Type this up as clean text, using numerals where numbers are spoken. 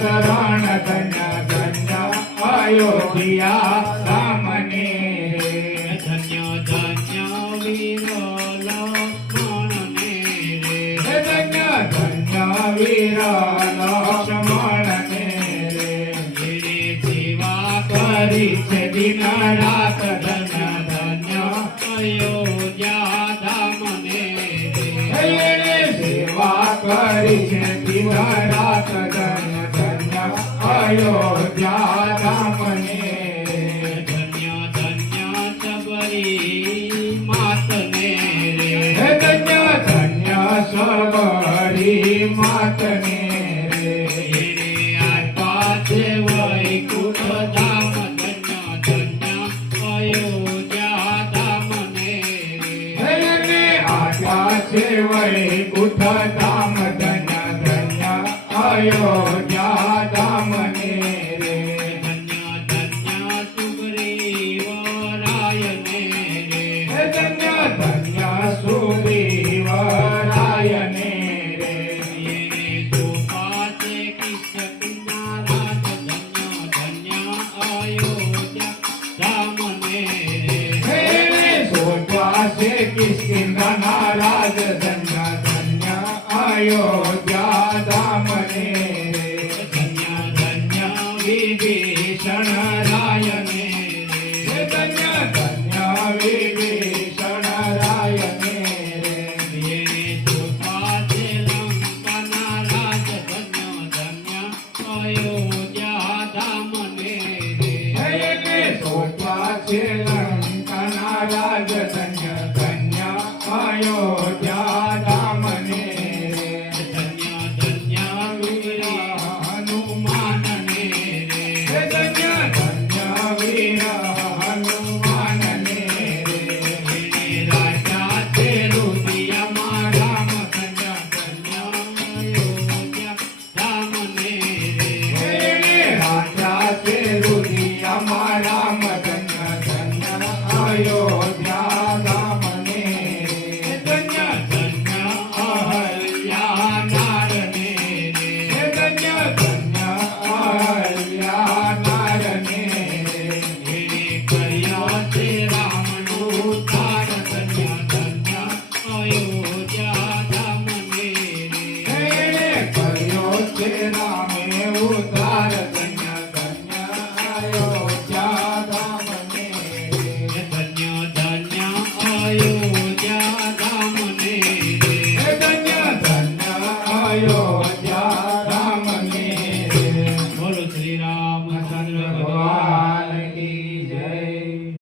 શરણ ધન્ય ધન્ય અયોધ્યા ધામને ધન્ય ધન્ય વીર લક્ષ્મણ ને ધન્ય ધન્ય વીર લક્ષ્મણ ને જેને સેવા કરી છે દિન રાત ધન્ય ધન્ય અયોધ્યા ધામને એને સેવા કરી છે દિન રાત ધન્ય ધન્ય અયોધ્યા ધામને ધન્ય ધન્ય સબરી માતને ધન્ય ધન્ય સબરી માતને એને આત્મા છે વૈકુંઠ ધામ ધન્ય ધન્ય અયોધ્યા ધામને એને આશા છે વૈકુંઠ ધામ ધન્ય ધન્ય અયોધ્યા ધામને ધન્ય ધન્ય સુગ્રીવરાયને ધન્ય ધન્ય સુગ્રીવરાયને એને સોપાતે કિષ્કિંધા રાજ ધન્ય ધન્ય અયોધ્યા ધામને એને શોધવા છે કિષ્કિંધાના રાજ ધન્ય ધન્ય અયોધ્યા ધામને ધન્ય ધન્ય વિભીષણ રાયને ધન્ય ધન્ય વિભીષણ રાયને એને સોપાતે લંકાના રાજ ધન્ય ધન્ય અયોધ્યા ધામને એને શોધવા છે લંકાના રાજ ધન્ય ધન્ય અયોધ્યા ધામને ધન્ય ધન્ય વીર હનુમાનને ધન્ય ધન્ય વીર હનુમાનને એને રાજા છે રુદિયામાં રામ ધન્ય ધન્ય અયોધ્યા ધામને એને રાજા છે રુદિયામાં રામ ધન્ય ધન્ય અયોધ્યા ધામને ધન્ય ધન્ય અહલ્યા નારને ધન્ય ધન્ય અહલ્યા નારને એને કર્યો છે રામનો ઉદ્ધાર ધન્ય ધન્ય અયોધ્યા ધામને એને કર્યો છે રામે ઉદ્ધાર ધન્ય ધન્ય અયોધ્યા ધામને ધન્ય ધન્ય અયોધ્યા ધામને ધન્ય ધન્ય અયોધ્યા ધામને બોલો શ્રી રામચંદ્ર